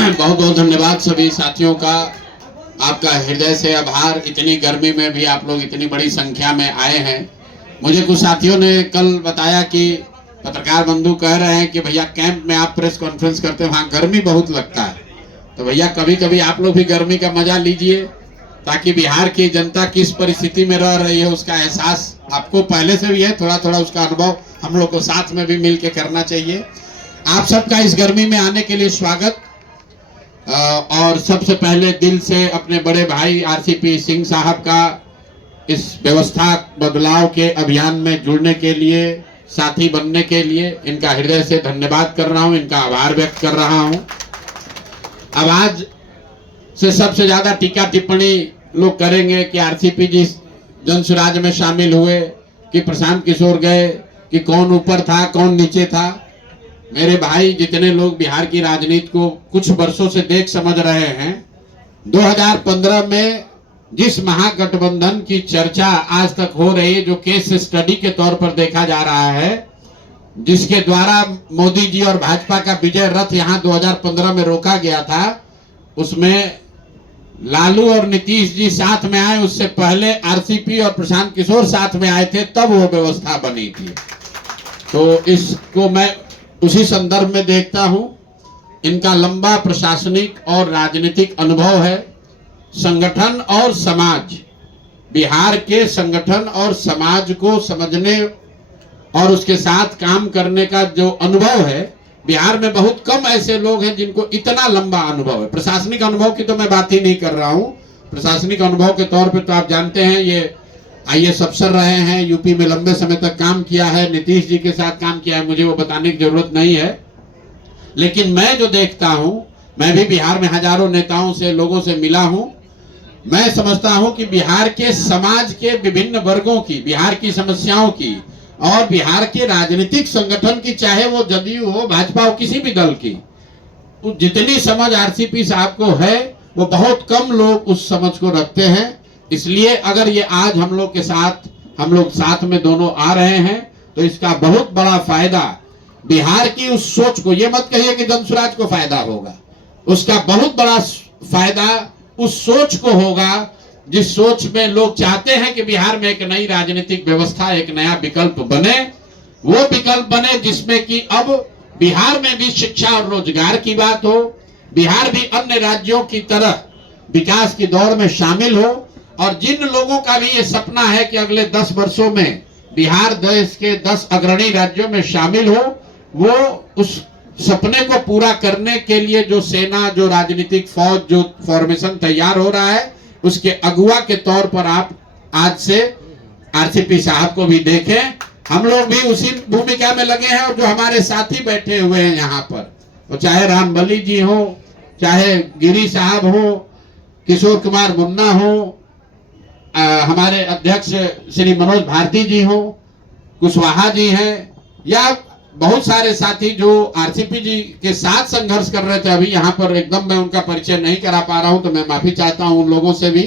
बहुत बहुत धन्यवाद सभी साथियों का, आपका हृदय से आभार। इतनी गर्मी में भी आप लोग इतनी बड़ी संख्या में आए हैं। मुझे कुछ साथियों ने कल बताया कि पत्रकार बंधु कह रहे हैं कि भैया कैंप में आप प्रेस कॉन्फ्रेंस करते हैं, वहाँ गर्मी बहुत लगता है। तो भैया कभी कभी आप लोग भी गर्मी का मजा लीजिए, ताकि बिहार की जनता किस परिस्थिति में रह रही है उसका एहसास आपको पहले से भी है, थोड़ा थोड़ा उसका अनुभव हम लोग को साथ में भी मिल के करना चाहिए। आप सबका इस गर्मी में आने के लिए स्वागत। और सबसे पहले दिल से अपने बड़े भाई आरसीपी सिंह साहब का इस व्यवस्था बदलाव के अभियान में जुड़ने के लिए, साथी बनने के लिए इनका हृदय से धन्यवाद कर रहा हूं, इनका आभार व्यक्त कर रहा हूं। अब आज से सबसे ज्यादा टीका टिप्पणी लोग करेंगे कि आरसीपी जी जनसुराज में शामिल हुए, कि प्रशांत किशोर गए, कि कौन ऊपर था कौन नीचे था। मेरे भाई जितने लोग बिहार की राजनीति को कुछ वर्षों से देख समझ रहे हैं, 2015 में जिस महागठबंधन की चर्चा आज तक हो रही है, जो केस स्टडी के तौर पर देखा जा रहा है, जिसके द्वारा मोदी जी और भाजपा का विजय रथ यहां 2015 में रोका गया था, उसमें लालू और नीतीश जी साथ में आए। उससे पहले आरसीपी और प्रशांत किशोर साथ में आए थे, तब वो व्यवस्था बनी थी। तो इसको मैं उसी संदर्भ में देखता हूं। इनका लंबा प्रशासनिक और राजनीतिक अनुभव है। संगठन और समाज, बिहार के संगठन और समाज को समझने और उसके साथ काम करने का जो अनुभव है, बिहार में बहुत कम ऐसे लोग हैं जिनको इतना लंबा अनुभव है। प्रशासनिक अनुभव की तो मैं बात ही नहीं कर रहा हूं। प्रशासनिक अनुभव के तौर पे तो आप जानते हैं, ये आईएएस अफसर रहे हैं, यूपी में लंबे समय तक काम किया है, नीतीश जी के साथ काम किया है, मुझे वो बताने की जरूरत नहीं है। लेकिन मैं जो देखता हूं, मैं भी बिहार में हजारों नेताओं से, लोगों से मिला हूं, मैं समझता हूं कि बिहार के समाज के विभिन्न वर्गों की, बिहार की समस्याओं की और बिहार के राजनीतिक संगठन की, चाहे वो जदयू हो, भाजपा हो, किसी भी दल की, जितनी समझ आरसीपी साहब को है, वो बहुत कम लोग उस समझ को रखते हैं। इसलिए अगर ये आज हम लोग साथ में दोनों आ रहे हैं, तो इसका बहुत बड़ा फायदा बिहार की उस सोच को, ये मत कहिए कि जनसुराज को फायदा होगा, उसका बहुत बड़ा फायदा उस सोच को होगा, जिस सोच में लोग चाहते हैं कि बिहार में एक नई राजनीतिक व्यवस्था, एक नया विकल्प बने। वो विकल्प बने जिसमें कि अब बिहार में भी शिक्षा और रोजगार की बात हो, बिहार भी अन्य राज्यों की तरह विकास की दौड़ में शामिल हो, और जिन लोगों का भी ये सपना है कि अगले 10 वर्षों में बिहार देश के 10 अग्रणी राज्यों में शामिल हो, वो उस सपने को पूरा करने के लिए जो सेना, जो राजनीतिक फौज, जो फॉर्मेशन तैयार हो रहा है, उसके अगुवा के तौर पर आप आज से आरसीपी साहब को भी देखें। हम लोग भी उसी भूमिका में लगे हैं, और जो हमारे साथी बैठे हुए हैं यहाँ पर, तो चाहे रामबली जी हो, चाहे गिरी साहब हो, किशोर कुमार मुन्ना हो, हमारे अध्यक्ष श्री मनोज भारती जी हो, कुशवाहा जी हैं, या बहुत सारे साथी जो आरसीपी जी के साथ संघर्ष कर रहे थे। अभी यहाँ पर एकदम मैं उनका परिचय नहीं करा पा रहा हूं, तो मैं माफी चाहता हूं उन लोगों से भी।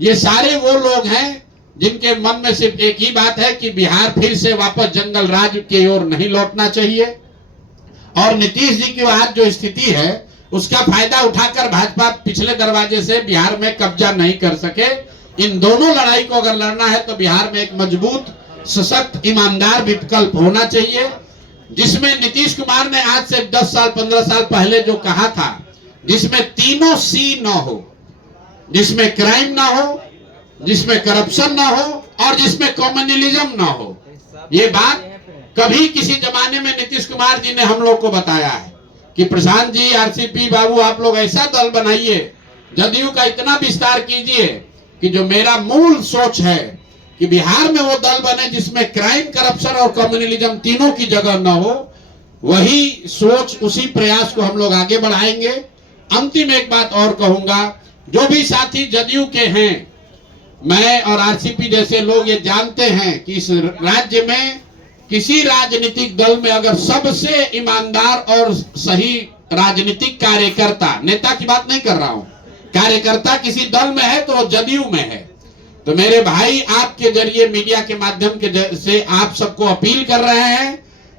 ये सारे वो लोग हैं जिनके मन में सिर्फ एक ही बात है कि बिहार फिर से वापस जंगल राज की ओर नहीं लौटना चाहिए, और नीतीश जी की आज जो स्थिति है उसका फायदा उठाकर भाजपा पिछले दरवाजे से बिहार में कब्जा नहीं कर सके। इन दोनों लड़ाई को अगर लड़ना है तो बिहार में एक मजबूत, सशक्त, ईमानदार विकल्प होना चाहिए, जिसमें नीतीश कुमार ने आज से 10 साल 15 साल पहले जो कहा था, जिसमें तीनों सी न हो, जिसमें क्राइम ना हो, जिसमें करप्शन ना हो, और जिसमें कम्युनलिज्म ना हो। ये बात कभी किसी जमाने में नीतीश कुमार जी ने हम लोग को बताया है कि प्रशांत जी, आरसीपी बाबू, आप लोग ऐसा दल बनाइए, जदयू का इतना विस्तार कीजिए कि जो मेरा मूल सोच है कि बिहार में वो दल बने जिसमें क्राइम, करप्शन और कम्युनलिज्म तीनों की जगह न हो। वही सोच, उसी प्रयास को हम लोग आगे बढ़ाएंगे। अंतिम एक बात और कहूंगा, जो भी साथी जदयू के हैं, मैं और आरसीपी जैसे लोग ये जानते हैं कि इस राज्य में किसी राजनीतिक दल में अगर सबसे ईमानदार और सही राजनीतिक कार्यकर्ता, नेता की बात नहीं कर रहा हूं, कार्यकर्ता किसी दल में है तो वो जदयू में है। तो मेरे भाई, आपके जरिए, मीडिया के माध्यम के से आप सबको अपील कर रहे हैं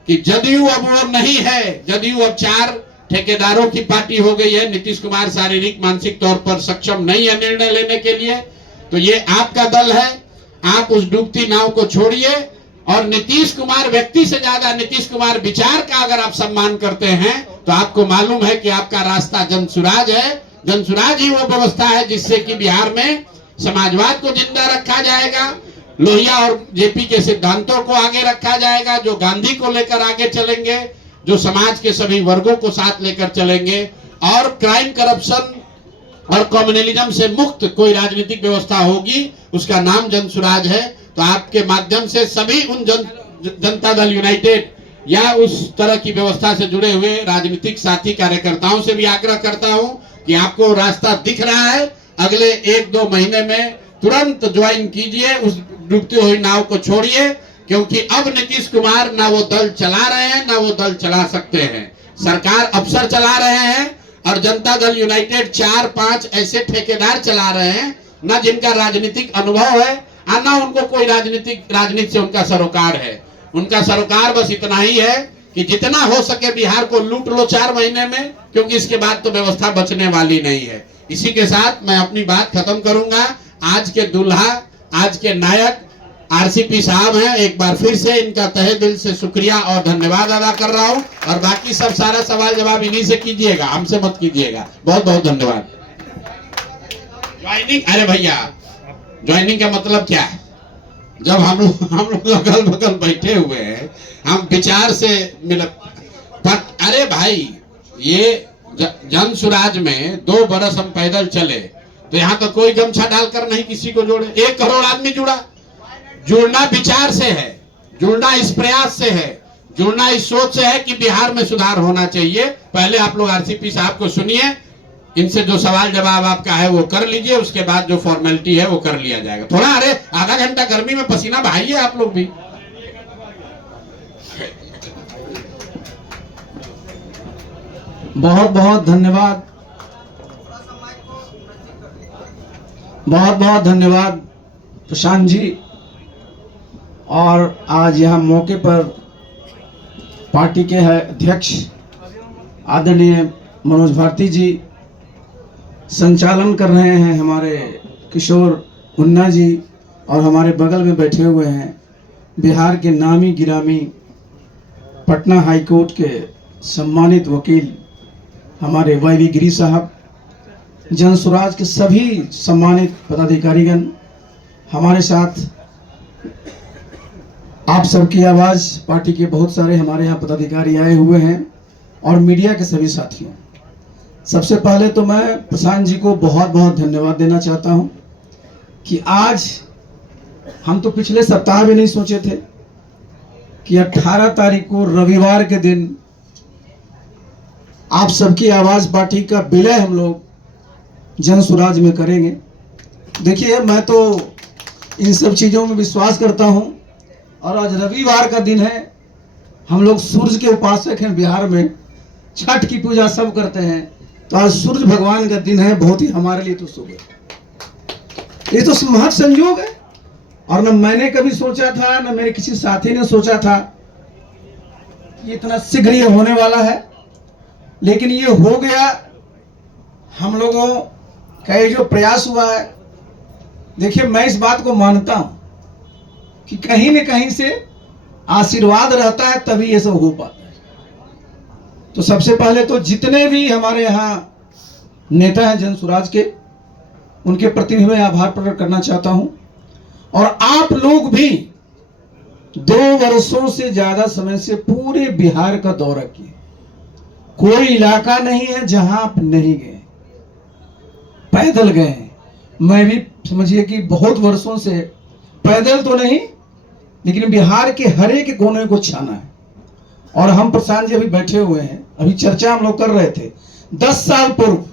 कि जदयू अब वो नहीं है। जदयू अब 4 ठेकेदारों की पार्टी हो गई है। नीतीश कुमार शारीरिक मानसिक तौर पर सक्षम नहीं है निर्णय लेने के लिए। तो ये आपका दल है, आप उस डूबती नाव को छोड़िए। और नीतीश कुमार व्यक्ति से ज्यादा नीतीश कुमार विचार का अगर आप सम्मान करते हैं तो आपको मालूम है कि आपका रास्ता जनसुराज है। जनसुराज ही वो व्यवस्था है जिससे कि बिहार में समाजवाद को जिंदा रखा जाएगा, लोहिया और जेपी के सिद्धांतों को आगे रखा जाएगा, जो गांधी को लेकर आगे चलेंगे, जो समाज के सभी वर्गों को साथ लेकर चलेंगे, और क्राइम करप्शन और कम्युनलिज्म से मुक्त कोई राजनीतिक व्यवस्था होगी, उसका नाम जनसुराज है। तो आपके माध्यम से सभी उन जनता दल यूनाइटेड या उस तरह की व्यवस्था से जुड़े हुए राजनीतिक साथी कार्यकर्ताओं से भी आग्रह करता हूं कि आपको रास्ता दिख रहा है, अगले 1-2 महीने में तुरंत ज्वाइन कीजिए, उस डूबती हुई नाव को छोड़िए, क्योंकि अब नीतीश कुमार ना वो दल चला रहे हैं ना वो दल चला सकते हैं। सरकार अफसर चला रहे हैं और जनता दल यूनाइटेड 4-5 ऐसे ठेकेदार चला रहे हैं ना जिनका राजनीतिक अनुभव है और ना उनको कोई राजनीति से उनका सरोकार है। उनका सरोकार बस इतना ही है कि जितना हो सके बिहार को लूट लो 4 महीने में, क्योंकि इसके बाद तो व्यवस्था बचने वाली नहीं है। इसी के साथ मैं अपनी बात खत्म करूंगा। आज के दुल्हा, आज के नायक आरसीपी साहब हैं। एक बार फिर से इनका तहे दिल से शुक्रिया और धन्यवाद अदा कर रहा हूं। और बाकी सब सारा सवाल जवाब इन्हीं से कीजिएगा, हमसे मत कीजिएगा। बहुत बहुत धन्यवाद। ज्वाइनिंग, अरे भैया ज्वाइनिंग का मतलब क्या है? जब हम लोग अगल बगल बैठे हुए हैं, हम विचार से मिल, अरे भाई ये जनसुराज में 2 बरस हम पैदल चले तो यहाँ तो कोई गमछा डालकर नहीं किसी को जोड़े। 1 करोड़ आदमी जुड़ा। जुड़ना विचार से है, जुड़ना इस प्रयास से है, जुड़ना इस सोच से है कि बिहार में सुधार होना चाहिए। पहले आप लोग आरसीपी साहब को सुनिए, इनसे जो सवाल जवाब आपका है वो कर लीजिए, उसके बाद जो फॉर्मेलिटी है वो कर लिया जाएगा। थोड़ा अरे आधा घंटा गर्मी में पसीना बहाइए आप लोग भी। बहुत बहुत धन्यवाद, बहुत बहुत धन्यवाद प्रशांत जी। और आज यहाँ मौके पर पार्टी के है अध्यक्ष आदरणीय मनोज भारती जी, संचालन कर रहे हैं हमारे किशोर उन्ना जी, और हमारे बगल में बैठे हुए हैं बिहार के नामी गिरामी पटना हाई कोर्ट के सम्मानित वकील हमारे वाई गिरी साहब, जनसुराज के सभी सम्मानित पदाधिकारीगण हमारे साथ। आप सबकी आवाज़ पार्टी के बहुत सारे हमारे यहाँ पदाधिकारी आए हुए हैं और मीडिया के सभी साथियों। सबसे पहले तो मैं प्रशांत जी को बहुत बहुत धन्यवाद देना चाहता हूं कि आज हम तो पिछले सप्ताह भी नहीं सोचे थे कि 18 तारीख को रविवार के दिन आप सबकी आवाज़ पार्टी का विलय हम लोग जनसुराज में करेंगे। देखिए, मैं तो इन सब चीज़ों में विश्वास करता हूं, और आज रविवार का दिन है। हम लोग सूर्य के उपासक हैं, बिहार में छठ की पूजा सब करते हैं, तो आज सूर्य भगवान का दिन है। बहुत ही हमारे लिए तो शुभ है, ये तो महत संयोग है। और न मैंने कभी सोचा था, न मेरे किसी साथी ने सोचा था कि इतना शीघ्र ये होने वाला है, लेकिन ये हो गया। हम लोगों का ये जो प्रयास हुआ है, देखिए मैं इस बात को मानता हूं कि कहीं न कहीं से आशीर्वाद रहता है तभी ये सब हो पाता है। तो सबसे पहले तो जितने भी हमारे यहाँ नेता हैं जनसुराज के, उनके प्रति भी मैं आभार प्रकट करना चाहता हूं। और आप लोग भी 2 वर्षों से ज्यादा समय से पूरे बिहार का दौरा किए, कोई इलाका नहीं है जहां आप नहीं गए, पैदल गए। मैं भी समझिए कि बहुत वर्षों से पैदल तो नहीं, लेकिन बिहार के हर एक कोने को छाना है। और हम प्रशांत जी अभी बैठे हुए हैं, अभी चर्चा हम लोग कर रहे थे 10 साल पूर्व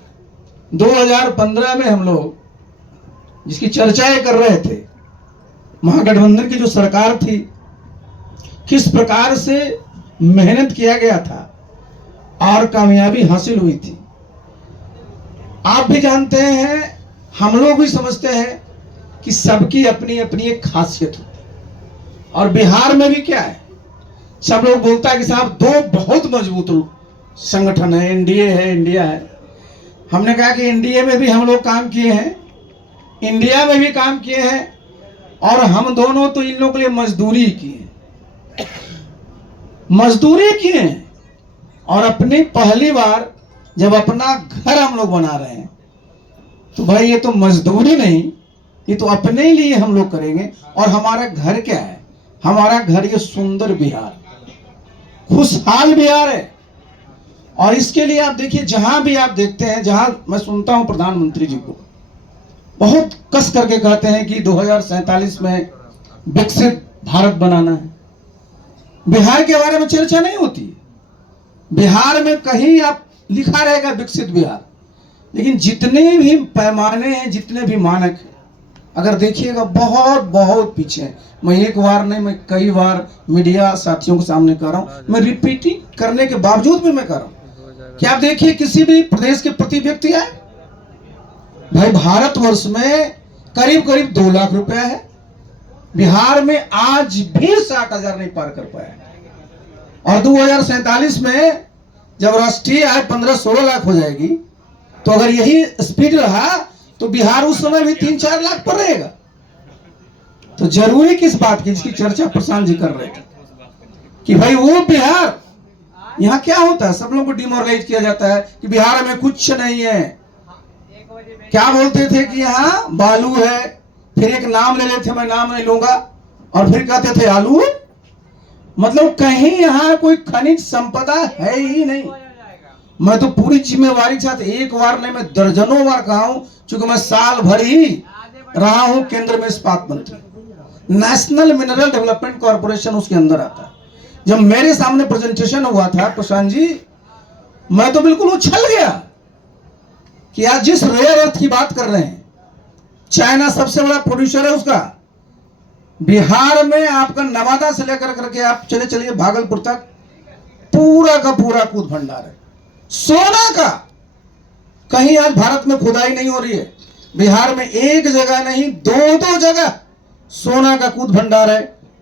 2015 में हम लोग जिसकी चर्चाएं कर रहे थे, महागठबंधन की जो सरकार थी, किस प्रकार से मेहनत किया गया था और कामयाबी हासिल हुई थी। आप भी जानते हैं, हम लोग भी समझते हैं कि सबकी अपनी अपनी एक खासियत होती है। और बिहार में भी क्या है, सब लोग बोलता है कि साहब 2 बहुत मजबूत संगठन है, एनडीए है, इंडिया है। हमने कहा कि एनडीए में भी हम लोग काम किए हैं, इंडिया में भी काम किए हैं, और हम दोनों तो इन लोगों के लिए मजदूरी किए, मजदूरी किए। और अपनी पहली बार जब अपना घर हम लोग बना रहे हैं तो भाई ये तो मजदूरी नहीं, ये तो अपने लिए हम लोग करेंगे। और हमारा घर क्या है? हमारा घर ये सुंदर बिहार, खुशहाल बिहार है। और इसके लिए आप देखिए, जहां भी आप देखते हैं, जहां मैं सुनता हूं प्रधानमंत्री जी को बहुत कस करके कहते हैं कि 2047 में विकसित भारत बनाना है, बिहार के बारे में चर्चा नहीं होती। बिहार में कहीं आप लिखा रहेगा विकसित बिहार, लेकिन जितने भी पैमाने हैं, जितने भी मानक हैं, अगर देखिएगा बहुत बहुत पीछे हैं। मैं एक बार नहीं, मैं कई बार मीडिया साथियों के सामने कर रहा हूं, मैं रिपीटिंग करने के बावजूद भी मैं कर रहा हूं कि आप देखिए किसी भी प्रदेश के प्रति व्यक्ति आए, भाई भारतवर्ष में करीब करीब 2 लाख रुपया है, बिहार में आज भी 60,000 नहीं पार कर पाया। और 2047 में जब राष्ट्रीय आय 15-16 लाख हो जाएगी, तो अगर यही स्पीड रहा तो बिहार उस समय भी 3-4 लाख पर रहेगा। तो जरूरी किस बात की, जिसकी चर्चा प्रशांत जी कर रहे थे कि भाई वो बिहार, यहाँ क्या होता है, सब लोगों को डिमोरलाइज किया जाता है कि बिहार में कुछ नहीं है। क्या बोलते थे कि यहाँ बालू है, फिर एक नाम ले लेते, मैं नाम नहीं लूंगा, और फिर कहते थे आलू। मतलब कहीं यहाँ कोई खनिज संपदा है ही नहीं। मैं तो पूरी जिम्मेवारी के साथ एक बार नहीं, मैं दर्जनों बार कहा हूं, चूंकि मैं साल भर ही रहा हूं केंद्र में इस्पात मंत्री। नेशनल मिनरल डेवलपमेंट कॉर्पोरेशन उसके अंदर आता है। जब मेरे सामने प्रेजेंटेशन हुआ था प्रशांत जी, मैं तो बिल्कुल उछल गया कि आज जिस रेयर अर्थ की बात कर रहे हैं, चाइना सबसे बड़ा प्रोड्यूसर है उसका, बिहार में आपका नवादा से लेकर करके आप चले चलिए भागलपुर तक पूरा का पूरा कूद भंडार है सोना का। कहीं आज भारत में खुदाई नहीं हो रही है, बिहार में एक जगह नहीं 2-2 जगह सोना का कूद भंडार है,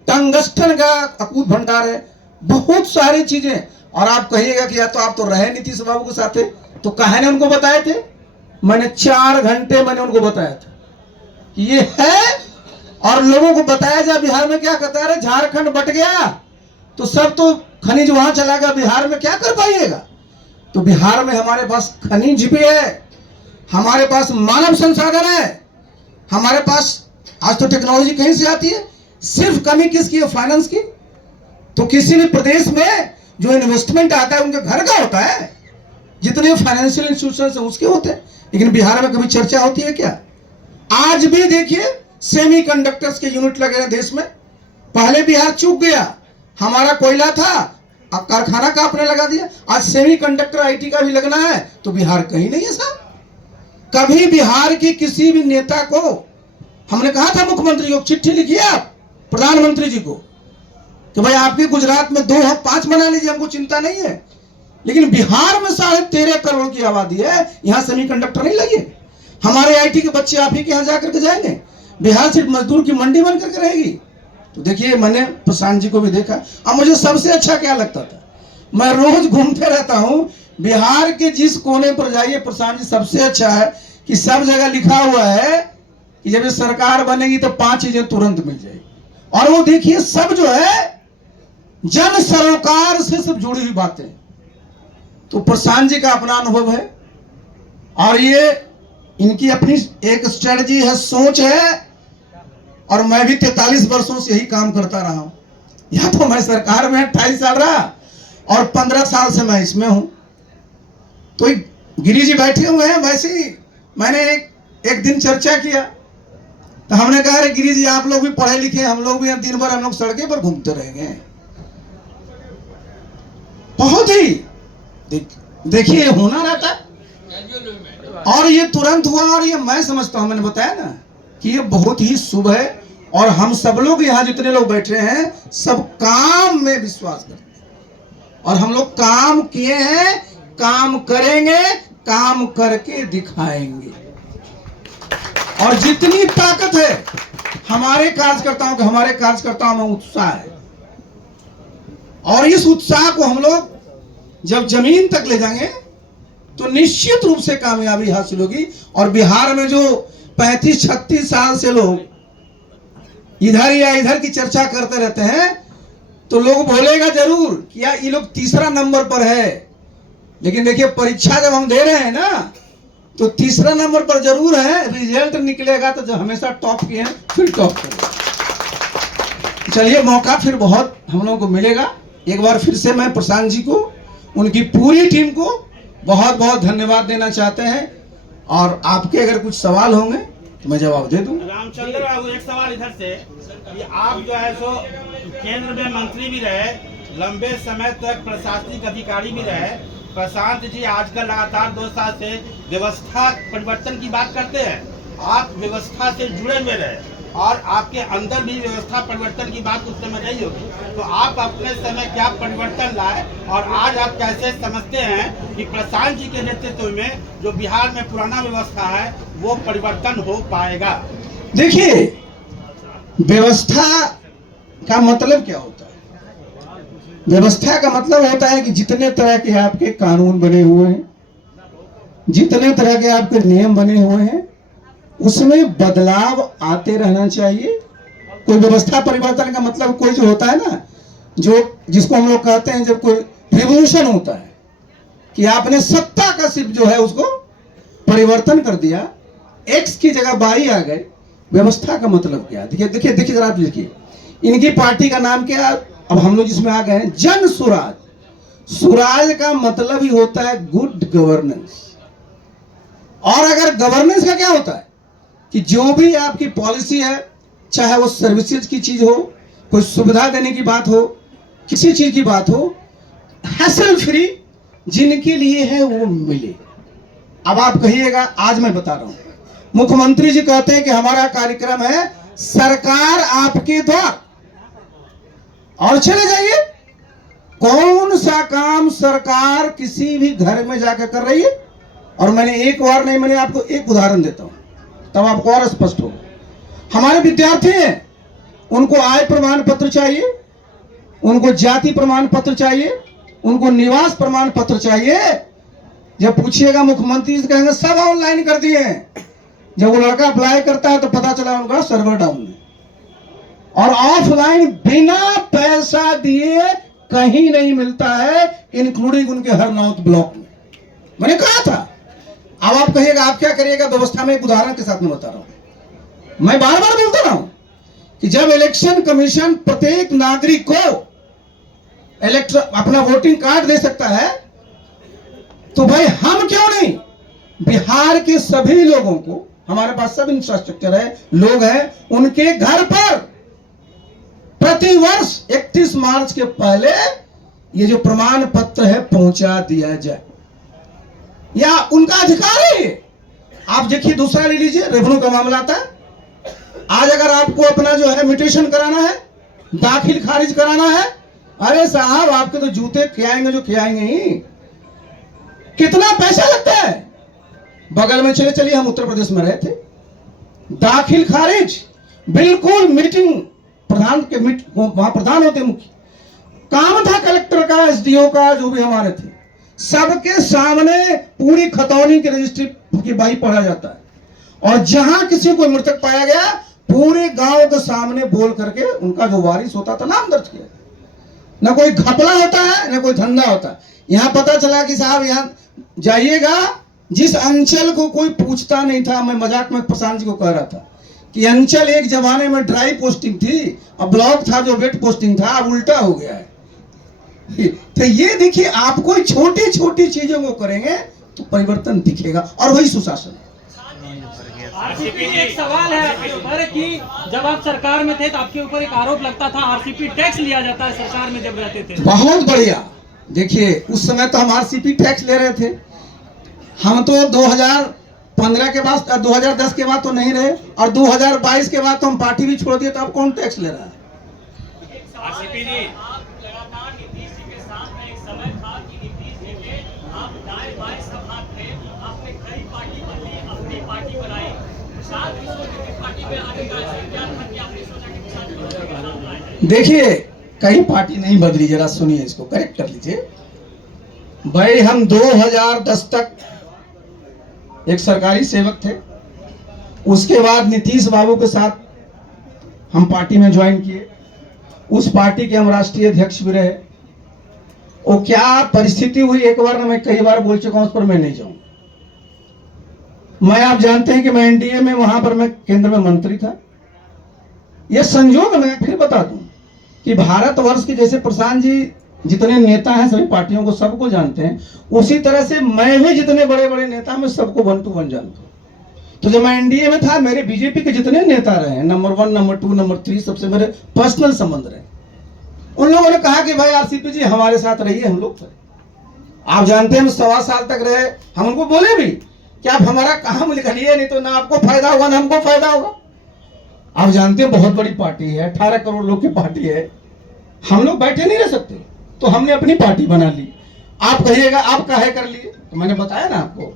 टंगस्टन का अकूत भंडार है, बहुत सारी चीजें। और आप कहिएगा कि या तो आप तो रहे नीतीश बाबू के साथ थे, तो कहा ने उनको बताए थे? मैंने 4 घंटे मैंने उनको बताया था कि ये है। और लोगों को बताया जाए बिहार में क्या कहता है, झारखंड बट गया तो सब तो खनिज वहां चला गया, बिहार में क्या कर पाइएगा? तो बिहार में हमारे पास खनिज भी है, हमारे पास मानव संसाधन है, हमारे पास आज तो टेक्नोलॉजी कहीं से आती है। सिर्फ कमी किसकी है? फाइनेंस की। तो किसी भी प्रदेश में जो इन्वेस्टमेंट आता है उनके घर का होता है, जितने फाइनेंशियल इंस्टीट्यूशन है उसके होते हैं। लेकिन बिहार में कभी चर्चा होती है क्या? आज भी देखिए सेमीकंडक्टर्स के यूनिट लगे हैं देश में। पहले बिहार चूक गया, हमारा कोयला था, अब कारखाना का आपने लगा दिया। आज सेमीकंडक्टर आईटी का भी लगना है, तो बिहार कहीं नहीं है साहब। कभी बिहार की किसी भी नेता को हमने कहा था, मुख्यमंत्री को चिट्ठी लिखिए आप प्रधानमंत्री जी को कि भाई आपके गुजरात में 2-5 बना लीजिए, हमको चिंता नहीं है, लेकिन बिहार में 13.5 करोड़ की आबादी है, यहाँ सेमीकंडक्टर नहीं लगे। हमारे आईटी के बच्चे आप ही के यहाँ जाकर के जाएंगे, बिहार सिर्फ मजदूर की मंडी बन करके रहेगी। तो देखिए, मैंने प्रशांत जी को भी देखा। अब मुझे सबसे अच्छा क्या लगता था, मैं रोज घूमते रहता हूं बिहार के जिस कोने पर जाइए, प्रशांत जी सबसे अच्छा है कि सब जगह लिखा हुआ है कि जब ये सरकार बनेगी तो 5 चीजें तुरंत मिल जाएगी। और वो देखिए सब जो है जन सरोकार से सब जुड़ी हुई बातें। तो प्रशांत जी का अपना अनुभव है, और ये इनकी अपनी एक स्ट्रेटजी है, सोच है। और मैं भी 43 वर्षों से यही काम करता रहा हूं। या तो मैं सरकार में 28 साल रहा और 15 साल से मैं इसमें हूं। तो गिरी जी बैठे हुए हैं, वैसे ही मैंने एक दिन चर्चा किया, तो हमने कहा अरे गिरी जी आप लोग भी पढ़े लिखे, हम लोग भी दिन भर हम लोग सड़कें पर घूमते रहेंगे। बहुत ही देखिए होना रहता है, और ये तुरंत हुआ। और ये मैं समझता हूं, मैंने बताया ना कि ये बहुत ही शुभ है। और हम सब लोग यहाँ जितने लोग बैठे हैं सब काम में विश्वास करते हैं, और हम लोग काम किए हैं, काम करेंगे, काम करके दिखाएंगे। और जितनी ताकत है हमारे कार्यकर्ताओं में उत्साह है, और इस उत्साह को हम लोग जब जमीन तक ले जाएंगे तो निश्चित रूप से कामयाबी हासिल होगी। और बिहार में जो 35-36 साल से लोग इधर या इधर की चर्चा करते रहते हैं, तो लोग बोलेगा जरूर कि यार ये लोग तीसरा नंबर पर है, लेकिन देखिए परीक्षा जब हम दे रहे हैं ना, तो तीसरा नंबर पर जरूर है, रिजल्ट निकलेगा तो जो हमेशा टॉप किए हैं फिर टॉप करेंगे। चलिए, मौका फिर बहुत हम लोगों को मिलेगा। एक बार फिर से मैं प्रशांत जी को, उनकी पूरी टीम को बहुत बहुत धन्यवाद देना चाहते हैं। और आपके अगर कुछ सवाल होंगे तो मैं जवाब दे दूं। रामचंद्र बाबू, एक सवाल इधर से कि आप जो है सो केंद्र में मंत्री भी रहे, लंबे समय तक प्रशासनिक अधिकारी भी रहे। प्रशांत जी आजकल लगातार 2 साल से व्यवस्था परिवर्तन की बात करते हैं। आप व्यवस्था से जुड़े हुए रहे और आपके अंदर भी व्यवस्था परिवर्तन की बात उस समय रही होगी, तो आप अपने समय क्या परिवर्तन लाए और आज आप कैसे समझते हैं कि प्रशांत जी के नेतृत्व में जो बिहार में पुराना व्यवस्था है वो परिवर्तन हो पाएगा? देखिए, व्यवस्था का मतलब क्या होता है? व्यवस्था का मतलब होता है कि जितने तरह के आपके कानून बने हुए हैं, जितने तरह के आपके नियम बने हुए हैं, उसमें बदलाव आते रहना चाहिए। कोई व्यवस्था परिवर्तन का मतलब कोई जो होता है ना, जो जिसको हम लोग कहते हैं जब कोई रिवॉल्यूशन होता है, कि आपने सत्ता का सिर्फ जो है उसको परिवर्तन कर दिया, एक्स की जगह वाई आ गए। व्यवस्था का मतलब क्या? देखिए देखिए देखिए जरा आप लिखिए, इनकी पार्टी का नाम क्या? अब हम लोग जिसमें आ गए हैं, जन सुराज। सुराज का मतलब ही होता है गुड गवर्नेंस। और अगर गवर्नेंस का क्या होता है कि जो भी आपकी पॉलिसी है, चाहे वो सर्विसेज की चीज हो, कोई सुविधा देने की बात हो, किसी चीज की बात हो, हैसल फ्री जिनके लिए है वो मिले। अब आप कहिएगा, आज मैं बता रहा हूं, मुख्यमंत्री जी कहते हैं कि हमारा कार्यक्रम है सरकार आपके द्वार, और चले जाइए, कौन सा काम सरकार किसी भी घर में जाकर कर रही है? और मैंने एक बार नहीं, मैंने आपको एक उदाहरण देता हूं, तब आपको और स्पष्ट होगा। हमारे विद्यार्थी हैं, उनको आय प्रमाण पत्र चाहिए, उनको जाति प्रमाण पत्र चाहिए, उनको निवास प्रमाण पत्र चाहिए। जब पूछिएगा मुख्यमंत्री से, कहेंगे सब ऑनलाइन कर दिए हैं। जब वो लड़का अप्लाई करता है तो पता चला उनका सर्वर डाउन है। और ऑफलाइन बिना पैसा दिए कहीं नहीं मिलता है, इंक्लूडिंग उनके हरनौत ब्लॉक में। मैंने कहा था। अब आप कहिएगा आप क्या करिएगा? व्यवस्था में एक उदाहरण के साथ में बता रहा हूं। मैं बार बार बोलता रहा हूं कि जब इलेक्शन कमीशन प्रत्येक नागरिक को अपना वोटिंग कार्ड दे सकता है, तो भाई हम क्यों नहीं बिहार के सभी लोगों को, हमारे पास सब इंफ्रास्ट्रक्चर है, लोग हैं, उनके घर पर प्रतिवर्ष 31 मार्च के पहले ये जो प्रमाण पत्र है पहुंचा दिया जाए, या उनका अधिकार है। आप देखिए, दूसरा ले लीजिए, रेवेन्यू का मामला आता है। आज अगर आपको अपना जो है म्यूटेशन कराना है, दाखिल खारिज कराना है, अरे साहब आपके तो जूते खियाएंगे जो खियाएंगे ही। कितना पैसा लगता है? बगल में चले चलिए, हम उत्तर प्रदेश में रहे थे, दाखिल खारिज बिल्कुल मीटिंग प्रधान के वहां प्रधान होते मुख्य काम था, कलेक्टर का, एसडीओ का, जो भी हमारे थे, सबके सामने पूरी खतौनी की रजिस्ट्री की बाई पढ़ा जाता है। और जहां किसी को मृतक पाया गया, पूरे गांव के सामने बोल करके उनका जो वारिस होता था नाम दर्ज किया। ना कोई घपला होता है, ना कोई धंधा होता है। यहां पता चला कि साहब यहां जाइएगा, जिस अंचल को कोई पूछता नहीं था, मैं मजाक में प्रशांत जी को कह रहा था कि अंचल एक जमाने में ड्राई पोस्टिंग थी, अब ब्लॉक था जो वेट पोस्टिंग था, अब उल्टा हो गया है। तो ये देखिए, आप कोई छोटी छोटी चीजों को करेंगे तो परिवर्तन दिखेगा, और वही सुशासन है। आरसीपी एक सवाल है आपके ऊपर कि जब आप सरकार में थे तो आपके ऊपर एक आरोप लगता था आरसीपी टैक्स लिया जाता है सरकार में जब रहते थे। बहुत बढ़िया। देखिए, उस समय तो हम आरसीपी टैक्स ले रहे थे। हम तो 2015 के बाद, 2010 के बाद तो नहीं रहे, और 2022 के बाद तो हम पार्टी भी छोड़ दिए, तो अब कौन टैक्स ले रहा है? आरसीपी जी, आप लगातार नीतीश जी के साथ में एक समय था कि नीतीश जी के आप दाएं बाएं सब हाथ थे, आपने कई पार्टी बदली, अपनी पार्टी बनाई, साथ ही सोचे कि पार्टी में आने का इंतजार करके आपने सोचा कि साथ में। देखिए, कई पार्टी नहीं बदली, जरा सुनिए, इसको करेक्ट कर लीजिए। भाई हम 2010 तक एक सरकारी सेवक थे। उसके बाद नीतीश बाबू के साथ हम पार्टी में ज्वाइन किए। उस पार्टी के हम राष्ट्रीय अध्यक्ष भी रहे। वो क्या परिस्थिति हुई एक बार ना, मैं कई बार बोल चुका हूं, उस पर मैं नहीं जाऊं। मैं, आप जानते हैं कि मैं एनडीए में, वहां पर मैं केंद्र में मंत्री था। यह संयोग, मैं फिर बता दूं कि भारतवर्ष के जैसे प्रशांत जी जितने नेता हैं सभी पार्टियों को सबको जानते हैं, उसी तरह से मैं भी जितने बड़े बड़े नेता मैं सबको 1 to 1 जानता हूं। तो जब मैं एनडीए में था, मेरे बीजेपी के जितने नेता रहे, नंबर 1, नंबर 2, नंबर 3, सबसे मेरे पर्सनल संबंध रहे। उन लोगों ने कहा कि भाई आरसीपी जी हमारे साथ रहिए। हम लोग थे, आप जानते हैं, हम 1.25 साल तक रहे। हम उनको बोले भी कि आप हमारा काम लिखिए, नहीं तो ना आपको फायदा होगा ना हमको फायदा होगा। आप जानते हैं बहुत बड़ी पार्टी है, 18 करोड़ लोग की पार्टी है, हम लोग बैठे नहीं रह सकते। तो हमने अपनी पार्टी बना ली। आप कहिएगा आप काहे कर लिए, तो मैंने बताया ना आपको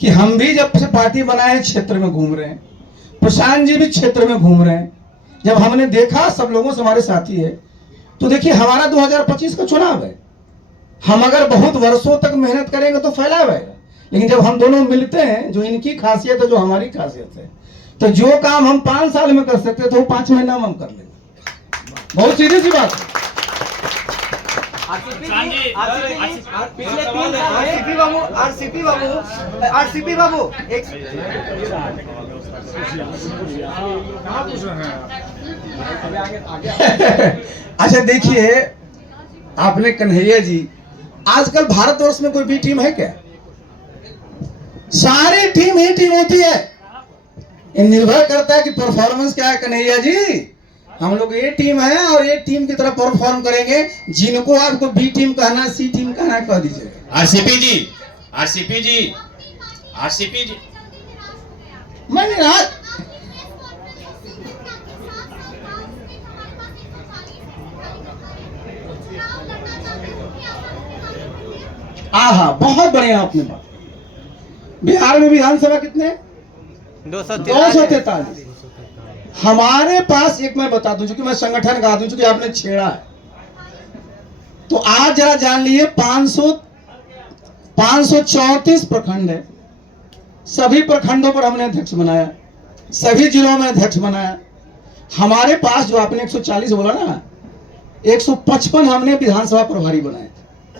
कि हम भी जब से पार्टी बनाए क्षेत्र में घूम रहे हैं, प्रशांत जी भी क्षेत्र में घूम रहे हैं। जब हमने देखा सब लोगों से हमारे साथी है, तो देखिए हमारा 2025 का चुनाव है। हम अगर बहुत वर्षों तक मेहनत करेंगे तो फैलाव आएगा, लेकिन जब हम दोनों मिलते हैं, जो इनकी खासियत है जो हमारी खासियत है, तो जो काम हम 5 साल में कर सकते तो वो 5 महीना में हम कर लेंगे। बहुत सीधी सी बात है। पिछले 3 साल आरसीपी बाबू एक अच्छा देखिए, आपने कन्हैया जी, आजकल भारतवर्ष में कोई भी टीम है क्या? सारी टीम ही टीम होती है। ये निर्भर करता है कि परफॉर्मेंस क्या है। कन्हैया जी, हम लोग ये टीम है और ये टीम की तरह परफॉर्म करेंगे। जिनको आपको बी टीम कहना, सी टीम कहना, कह दीजिएगा। आरसीपी जी, आरसीपी जी, आरसीपी जी, मैंने आज बहुत बढ़िया आपने बात। बिहार में विधानसभा कितने? 243। हमारे पास एक मैं बता दूं, चूंकि मैं संगठन का आदमी, चूंकि आपने छेड़ा है, तो आज जरा जान लीजिए 534 प्रखंड है। सभी प्रखंडों पर हमने अध्यक्ष बनाया, सभी जिलों में अध्यक्ष बनाया। हमारे पास जो आपने 140 बोला ना, 155 हमने विधानसभा प्रभारी बनाए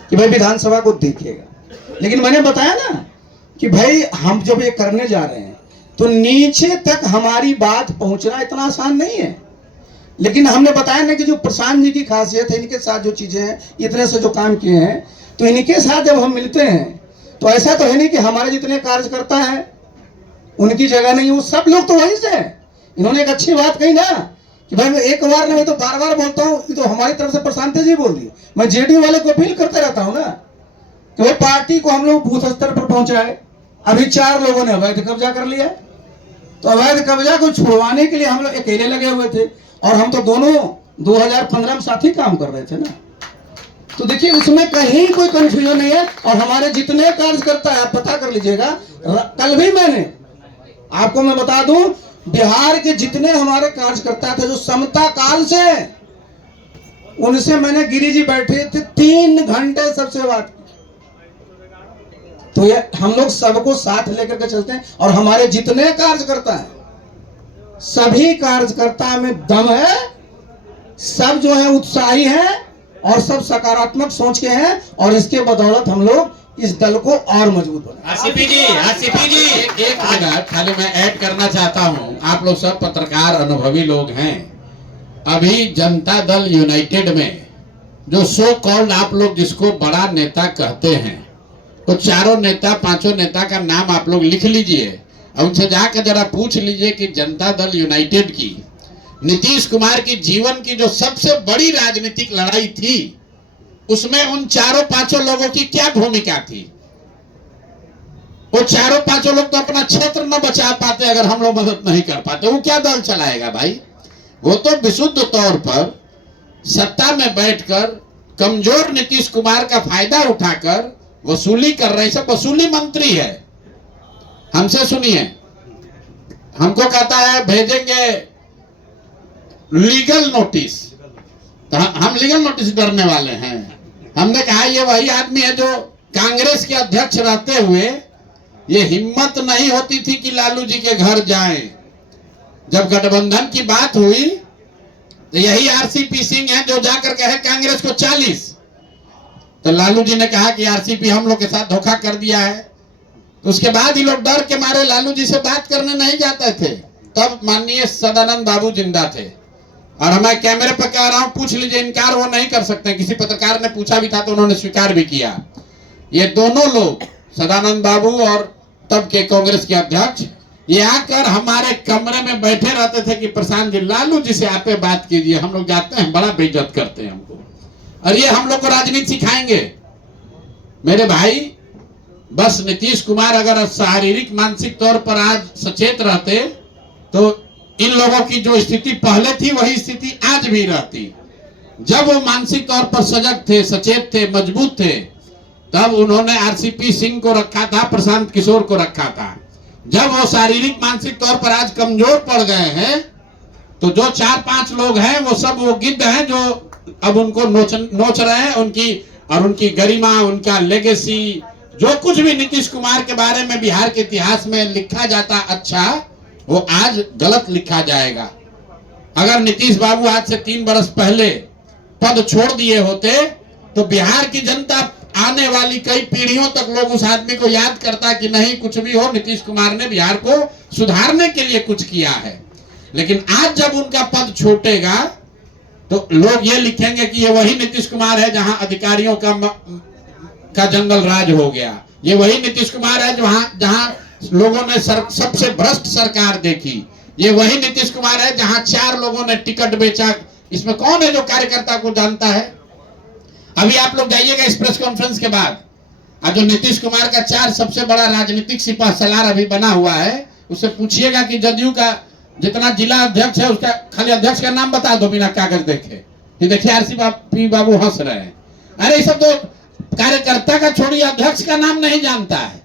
कि भाई विधानसभा को देखिएगा। लेकिन मैंने बताया ना कि भाई हम जब ये करने जा रहे हैं तो नीचे तक हमारी बात पहुंचना इतना आसान नहीं है। लेकिन हमने बताया ना कि जो प्रशांत जी की खासियत है, इनके साथ जो चीजें हैं, इतने से जो काम किए हैं, तो इनके साथ जब हम मिलते हैं तो ऐसा तो है नहीं कि हमारे जितने कार्यकर्ता हैं उनकी जगह नहीं, वो सब लोग तो वहीं से हैं। इन्होंने एक अच्छी बात कही ना कि भाई मैं एक बार नहीं तो बार बार बोलता हूँ, तो हमारी तरफ से प्रशांत जी बोल दिए। मैं जेडीयू वाले को अपील करते रहता हूँ ना कि भाई पार्टी को हम लोग बूथ स्तर पर पहुंचाए। अभी 4 लोगों ने अवैध कब्जा कर लिया, तो अवैध कब्जा को छुड़वाने के लिए हम लोग अकेले लगे हुए थे, और हम तो दोनों 2015 में साथ ही काम कर रहे थे ना। तो देखिए उसमें कहीं कोई कंफ्यूजन नहीं है। और हमारे जितने कार्यकर्ता है आप पता कर लीजिएगा। कल भी मैंने आपको मैं बता दूं, बिहार के जितने हमारे कार्यकर्ता थे जो समता काल से, उनसे मैंने, गिरी जी बैठे थे 3 घंटे सबसे बात। तो ये हम लोग सबको साथ लेकर के चलते हैं, और हमारे जितने कार्यकर्ता हैं सभी कार्यकर्ता में दम है, सब जो है उत्साही हैं और सब सकारात्मक सोच के हैं, और इसके बदौलत हम लोग इस दल को और मजबूत बनाए। आरसीपी जी, आरसीपी जी, एक मिनट खाली मैं ऐड करना चाहता हूं। आप लोग सब पत्रकार अनुभवी लोग हैं। अभी जनता दल यूनाइटेड में जो सो कॉल्ड आप लोग जिसको बड़ा नेता कहते हैं, तो 4 नेता 5 नेता का नाम आप लोग लिख लीजिए, और उनसे जाकर जरा पूछ लीजिए कि जनता दल यूनाइटेड की, नीतीश कुमार की जीवन की जो सबसे बड़ी राजनीतिक लड़ाई थी, उसमें उन 4-5 लोगों की क्या भूमिका थी। वो 4-5 लोग तो अपना क्षेत्र न बचा पाते अगर हम लोग मदद नहीं कर पाते। वो क्या दल चलाएगा भाई? वो तो विशुद्ध तौर पर सत्ता में बैठकर कमजोर नीतीश कुमार का फायदा उठाकर वसूली कर रहे हैं। सब वसूली मंत्री है। हमसे सुनिए, हमको कहता है भेजेंगे लीगल नोटिस, तो हम लीगल नोटिस डरने वाले हैं। हमने कहा ये वही आदमी है जो कांग्रेस के अध्यक्ष रहते हुए ये हिम्मत नहीं होती थी कि लालू जी के घर जाएं। जब गठबंधन की बात हुई तो यही आरसीपी सिंह है जो जाकर कहे कांग्रेस को 40। तो लालू जी ने कहा कि आरसीपी हम लोग के साथ धोखा कर दिया है। तो उसके बाद ही लोग डर के मारे लालू जी से बात करने नहीं जाते थे। तब माननीय सदानंद बाबू जिंदा थे और मैं कैमरे पर कह रहा हूं, पूछ लीजिए, इनकार वो नहीं कर सकते। किसी पत्रकार ने पूछा भी था तो उन्होंने स्वीकार भी किया। ये दोनों लोग, सदानंद बाबू और तब के कांग्रेस के अध्यक्ष, ये आकर हमारे कमरे में बैठे रहते थे कि प्रशांत जी, लालू जी से आप बात कीजिए, हम लोग जाते हैं, बड़ा बेइज्जत करते हैं हमको, और ये हम लोग को राजनीति सिखाएंगे। मेरे भाई, बस नीतीश कुमार अगर शारीरिक मानसिक तौर पर आज सचेत रहते तो इन लोगों की जो स्थिति पहले थी वही स्थिति आज भी रहती। जब वो मानसिक तौर पर सजग थे, सचेत थे, मजबूत थे, तब उन्होंने आरसीपी सिंह को रखा था, प्रशांत किशोर को रखा था। जब वो शारीरिक मानसिक तौर पर आज कमजोर पड़ गए हैं तो जो 4-5 लोग हैं वो सब वो गिद्ध हैं जो अब उनको नोच रहे हैं। उनकी गरिमा, उनका लेगेसी, जो कुछ भी नीतीश कुमार के बारे में बिहार के इतिहास में लिखा जाता अच्छा, वो आज गलत लिखा जाएगा। अगर नीतीश बाबू आज से 3 बरस पहले पद छोड़ दिए होते तो बिहार की जनता आने वाली कई पीढ़ियों तक लोग उस आदमी को याद करता कि नहीं, कुछ भी हो, नीतीश कुमार ने बिहार को सुधारने के लिए कुछ किया है। लेकिन आज जब उनका पद छूटेगा तो लोग ये लिखेंगे कि ये वही नीतीश कुमार है जहां अधिकारियों का जंगल राज हो गया। ये वही नीतीश कुमार है जहां लोगों ने सबसे भ्रष्ट सरकार देखी। ये वही नीतीश कुमार है जहां 4 लोगों ने टिकट बेचा। इसमें कौन है जो कार्यकर्ता को जानता है? अभी आप लोग जाइएगा इस प्रेस कॉन्फ्रेंस के बाद, आज जो नीतीश कुमार का 4 सबसे बड़ा राजनीतिक सिपह सलार अभी बना हुआ है, उससे पूछिएगा कि जदयू का जितना जिला अध्यक्ष है उसका खाली अध्यक्ष का नाम बता दो बिना कागज देखे। ये देखिए आरसीपी बाबू हंस रहे हैं। अरे ये सब तो कार्यकर्ता का छोड़िए, अध्यक्ष का नाम नहीं जानता है।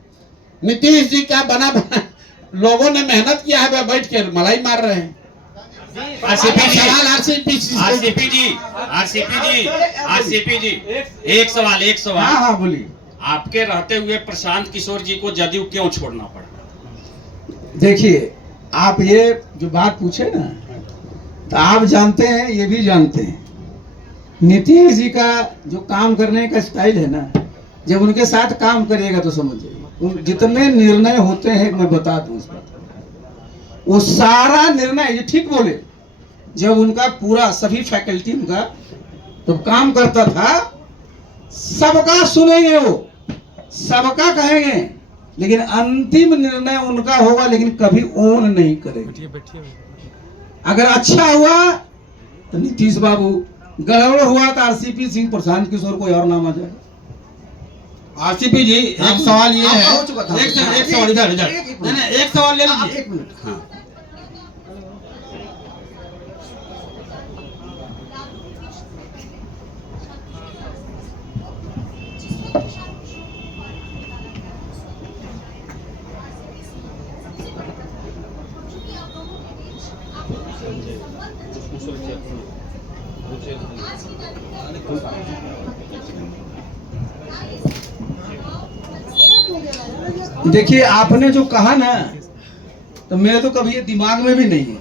नीतीश जी का बना लोगों ने मेहनत किया है, बैठ के मलाई मार रहे हैं। आरसीपी जी, एक सवाल। हाँ हाँ बोलिए। आपके रहते हुए प्रशांत किशोर जी को जदयू क्यों छोड़ना पड़ा? देखिए, आप ये जो बात पूछे ना, तो आप जानते हैं, ये भी जानते हैं, नीतीश जी का जो काम करने का स्टाइल है ना, जब उनके साथ काम करिएगा तो समझिए जितने निर्णय होते हैं, मैं बता दूं इस बात, वो सारा निर्णय, ये ठीक बोले, जब उनका पूरा सभी फैकल्टी उनका तो काम करता था, सबका सुनेंगे, वो सबका कहेंगे, लेकिन अंतिम निर्णय उनका होगा, लेकिन कभी ओन नहीं करेंगे। अगर अच्छा हुआ तो नीतीश बाबू, गड़बड़ हुआ तो आरसीपी सिंह, प्रशांत किशोर, कोई और नाम आ जाए। आरसीपी जी, एक सवाल ये है, हो चुका था। एक सवाल इधर नहीं, एक सवाल ले लीजिए। 1 मिनट। हाँ। देखिए, आपने जो कहा ना, तो मेरे तो कभी ये दिमाग में भी नहीं है।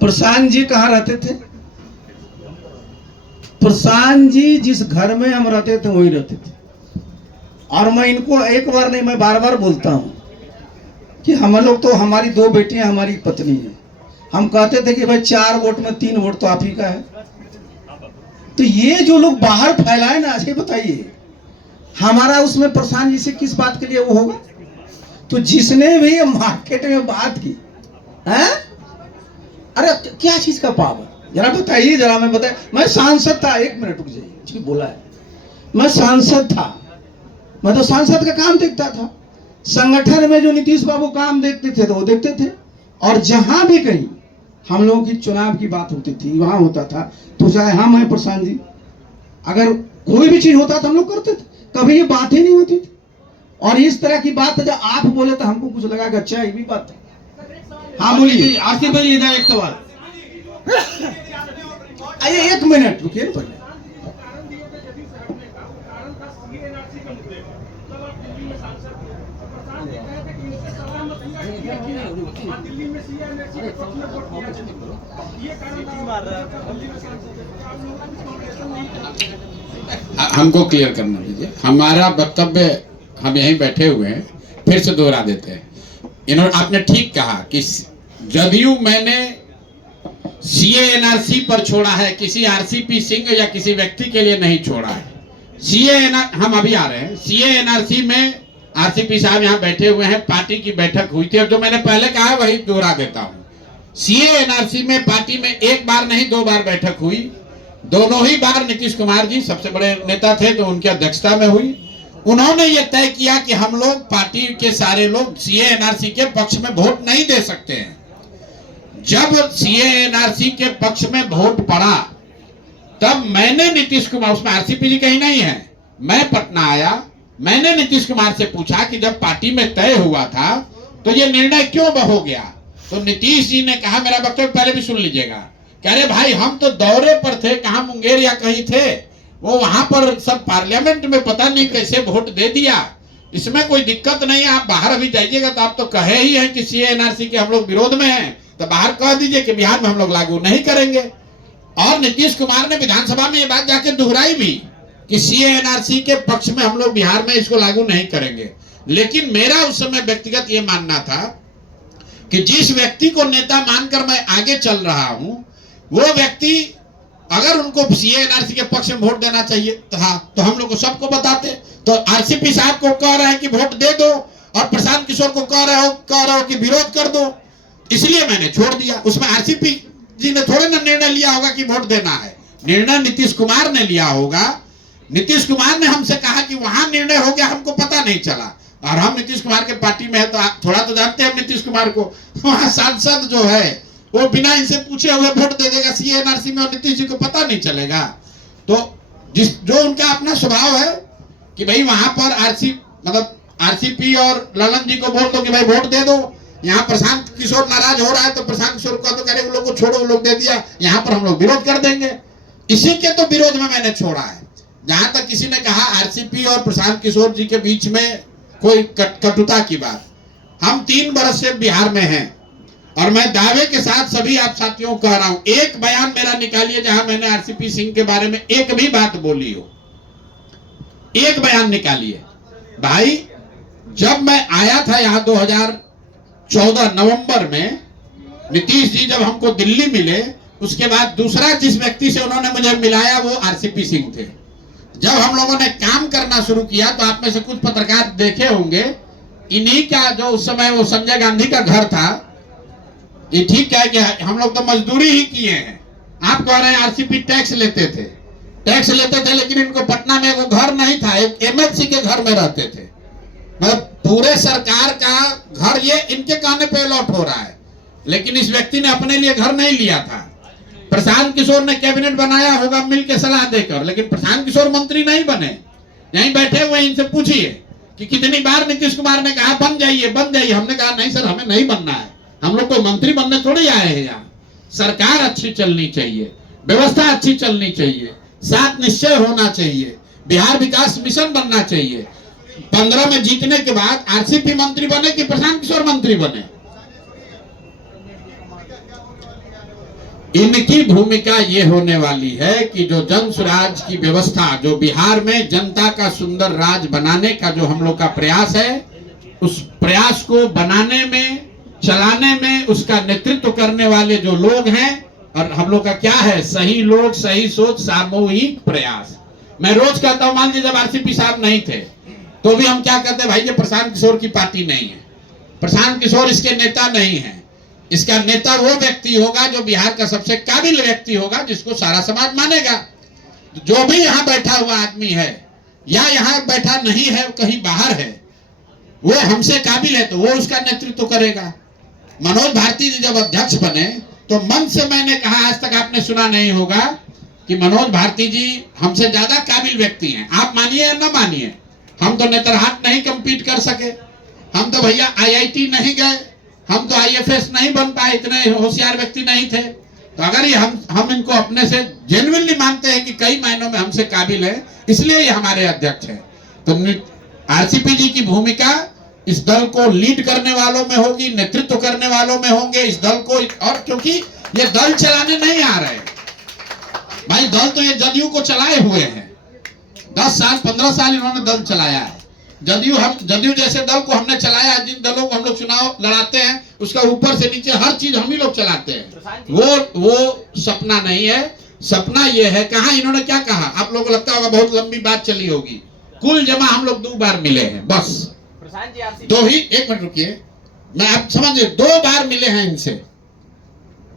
प्रशांत जी कहाँ रहते थे? प्रशांत जी जिस घर में हम रहते थे वहीं रहते थे। और मैं इनको एक बार नहीं, मैं बार बार बोलता हूँ कि हम लोग तो, हमारी 2 बेटियां, हमारी पत्नी है, हम कहते थे कि भाई 4 वोट में 3 वोट तो आप ही का है। तो ये जो लोग बाहर फैलाए ना, अच्छे बताइए, हमारा उसमें प्रशांत जी से किस बात के लिए वो होगा? तो जिसने भी मार्केट में बात की है, अरे क्या चीज का पावर, जरा बताइए, जरा मैं बताए। मैं सांसद था, 1 मिनट रुक जाइए, जी बोला है, मैं सांसद था, मैं तो सांसद का काम देखता था। संगठन में जो नीतीश बाबू काम देखते थे तो वो देखते थे, और जहां भी कहीं हम लोगों की चुनाव की बात होती थी, वहां होता था, तो चाहे हम हैं प्रशांत जी, अगर कोई भी चीज होता था हम लोग करते थे, कभी ये बात ही नहीं होती थी। और इस तरह की बात जब आप बोले तो हमको कुछ लगा कि अच्छा ये भी बात है। हाँ बोलिए। आरसीपी जी, इधर एक सवाल। आइए 1 मिनट रुकिए पहले। हमको क्लियर करना दीजिए। हमारा वक्तव्य हम यहीं बैठे हुए हैं, फिर से दोहरा देते हैं। इन्होंने आपने ठीक कहा कि जदयू मैंने सीए एनआरसी पर छोड़ा है, किसी आरसीपी सिंह या किसी व्यक्ति के लिए नहीं छोड़ा है। सीए हम अभी आ रहे हैं। सीए एनआरसी में आरसीपी साहब यहाँ बैठे हुए हैं, पार्टी की बैठक हुई थी और जो मैंने पहले कहा है वही दोहरा देता हूँ। सीए एनआरसी में पार्टी में एक बार नहीं 2 बार बैठक हुई। दोनों ही बार नीतीश कुमार जी सबसे बड़े नेता थे तो उनकी अध्यक्षता में हुई। उन्होंने ये तय किया कि हम लोग पार्टी के सारे लोग सीए एनआरसी के पक्ष में वोट नहीं दे सकते हैं। जब सीए एनआरसी के पक्ष में वोट पड़ा तब मैंने नीतीश कुमार, उसमें आरसीपी जी कहीं नहीं है, मैं पटना आया, मैंने नीतीश कुमार से पूछा कि जब पार्टी में तय हुआ था तो ये निर्णय क्यों हो गया। तो नीतीश जी ने कहा, मेरा वक्तव्य पहले भी सुन लीजिएगा, कह रहे भाई हम तो दौरे पर थे, कहाँ मुंगेर या कहीं थे, वो वहां पर सब पार्लियामेंट में पता नहीं कैसे वोट दे दिया, इसमें कोई दिक्कत नहीं है। आप बाहर अभी जाइएगा तो आप तो कहे ही हैं कि सीए एनआरसी के हम लोग विरोध में हैं, तो बाहर कह दीजिए कि बिहार में हम लोग लागू नहीं करेंगे। और नीतीश कुमार ने विधानसभा में ये बात जाके दोहराई भी कि सीए एनआरसी के पक्ष में हम लोग बिहार में इसको लागू नहीं करेंगे। लेकिन मेरा उस समय व्यक्तिगत ये मानना था कि जिस व्यक्ति को नेता मानकर मैं आगे चल रहा हूं, वो व्यक्ति अगर उनको सीए एनआरसी के पक्ष में वोट देना चाहिए तो हम लोग को सबको बताते। तो आरसीपी साहब को कह रहे हैं कि वोट दे दो और प्रशांत किशोर को कह रहे हो कि विरोध कर दो, इसलिए मैंने छोड़ दिया। उसमें आरसीपी जी ने थोड़े ना निर्णय लिया होगा कि वोट देना है, निर्णय नीतीश कुमार ने लिया होगा। नीतीश कुमार ने हमसे कहा कि वहां निर्णय हो गया, हमको पता नहीं चला। और हम नीतीश कुमार के पार्टी में है तो थोड़ा तो जानते हैं नीतीश कुमार को। वहां सांसद जो है वो बिना इनसे पूछे हुए वोट दे देगा सीए एनआरसी में और नीतीश जी को पता नहीं चलेगा। तो जो उनका अपना स्वभाव है कि भाई वहां पर आरसीपी और ललन जी को बोल दो कि भाई वोट दे दो, यहाँ प्रशांत किशोर नाराज हो रहा है तो प्रशांत किशोर को तो कह रहे उन लोग को छोड़ो, उन लोग दे दिया, यहाँ पर हम लोग विरोध कर देंगे। इसी के तो विरोध में मैंने छोड़ा है। जहां तक किसी ने कहा आरसीपी और प्रशांत किशोर जी के बीच में कोई कटुता की बात, हम 3 वर्ष से बिहार में हैं और मैं दावे के साथ सभी आप साथियों को कह रहा हूं, एक बयान मेरा निकालिए जहां मैंने आरसीपी सिंह के बारे में एक भी बात बोली हो, एक बयान निकालिए। भाई जब मैं आया था यहाँ 2014 नवंबर में, नीतीश जी जब हमको दिल्ली मिले, उसके बाद दूसरा जिस व्यक्ति से उन्होंने मुझे मिलाया वो आरसीपी सिंह थे। जब हम लोगों ने काम करना शुरू किया तो आप में से कुछ पत्रकार देखे होंगे, इन्हीं का जो उस समय वो संजय गांधी का घर था, ये ठीक है कि हम लोग तो मजदूरी ही किए हैं। आप कह रहे हैं आरसीपी टैक्स लेते थे लेकिन इनको पटना में वो घर नहीं था, एक एमएलसी के घर में रहते थे। मतलब पूरे सरकार का घर ये इनके कहने पे अलॉट हो रहा है, लेकिन इस व्यक्ति ने अपने लिए घर नहीं लिया था। प्रशांत किशोर ने कैबिनेट बनाया होगा मिल के सलाह देकर, लेकिन प्रशांत किशोर मंत्री नहीं बने। यहीं बैठे हुए इनसे पूछिए कि कितनी बार नीतीश कुमार ने कहा बन जाइए। हमने कहा नहीं सर, हमें नहीं बनना है, हम लोग कोई मंत्री बनने थोड़ी आए हैं। यहाँ सरकार अच्छी चलनी चाहिए, व्यवस्था अच्छी चलनी चाहिए, साथ निश्चय होना चाहिए, बिहार विकास मिशन बनना चाहिए। 15 में जीतने के बाद आरसीपी मंत्री बने कि प्रशांत किशोर मंत्री बने, इनकी भूमिका ये होने वाली है कि जो जन स्वराज की व्यवस्था, जो बिहार में जनता का सुंदर राज बनाने का जो हम लोग का प्रयास है, उस प्रयास को बनाने में, चलाने में उसका नेतृत्व करने वाले जो लोग हैं, और हम लोग का क्या है, सही लोग, सही सोच, सामूहिक प्रयास। मैं रोज कहता हूं, मान लीजिए जब आरसीपी साहब नहीं थे तो भी हम क्या कहते हैं, भाई ये प्रशांत किशोर की पार्टी नहीं है, प्रशांत किशोर इसके नेता नहीं है। इसका नेता वो व्यक्ति होगा जो बिहार का सबसे काबिल व्यक्ति होगा, जिसको सारा समाज मानेगा। जो भी यहाँ बैठा हुआ आदमी है या यहाँ बैठा नहीं है, कहीं बाहर है, वो हमसे काबिल है तो वो उसका नेतृत्व करेगा। मनोज भारती जी जब अध्यक्ष बने तो मन से मैंने कहा, आज तक आपने सुना नहीं होगा कि मनोज भारती जी हमसे ज्यादा काबिल व्यक्ति हैं। आप मानिए या न मानिए, हम तो नेतरहाट नहीं कंपीट कर सके, हम तो भैया आईआईटी नहीं गए, हम तो आईएफएस नहीं बन पाए, इतने होशियार व्यक्ति नहीं थे। तो अगर ये हम इनको अपने से जेन्युइनली मानते हैं कि कई मायनों में हमसे काबिल है, इसलिए ये हमारे अध्यक्ष हैं। तो आरसीपी जी की भूमिका इस दल को लीड करने वालों में होगी, नेतृत्व करने वालों में होंगे इस दल को। और क्योंकि ये दल चलाने नहीं आ रहे भाई, दल तो ये जदयू को चलाए हुए हैं। 10 साल 15 साल इन्होंने दल चलाया है। जदयू जैसे दल को हमने चलाया, जिन दलों को हम लोग चुनाव लड़ाते हैं उसका ऊपर से नीचे हर चीज हम ही लोग चलाते हैं। वो सपना नहीं है। सपना ये है, कहा इन्होंने क्या कहा, आप लोगों को लगता होगा बहुत लंबी बात चली होगी। कुल जमा हम लोग 2 बार मिले हैं बस, प्रशांत जी आरसीपी दो ही। एक मिनट रुकिए, मैं आप समझिए, 2 बार मिले हैं इनसे।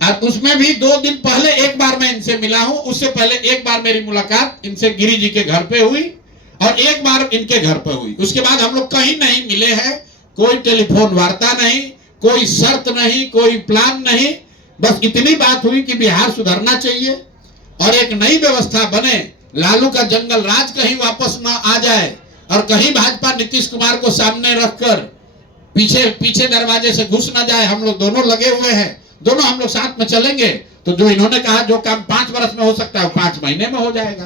और उसमें भी 2 दिन पहले 1 बार मैं इनसे मिला हूं। उससे पहले 1 बार मेरी मुलाकात इनसे गिरी जी के घर पे हुई और 1 बार इनके घर पे हुई। उसके बाद हम लोग कहीं नहीं मिले हैं। कोई टेलीफोन वार्ता नहीं, कोई शर्त नहीं, कोई प्लान नहीं। बस इतनी बात हुई कि बिहार सुधरना चाहिए और एक नई व्यवस्था बने, लालू का जंगल राज कहीं वापस ना आ जाए और कहीं भाजपा नीतीश कुमार को सामने रखकर पीछे दरवाजे से घुस ना जाए। हम लोग दोनों लगे हुए हैं, दोनों हम लोग साथ में चलेंगे तो जो इन्होंने कहा जो काम 5 वर्ष में हो सकता है वो 5 महीने में हो जाएगा।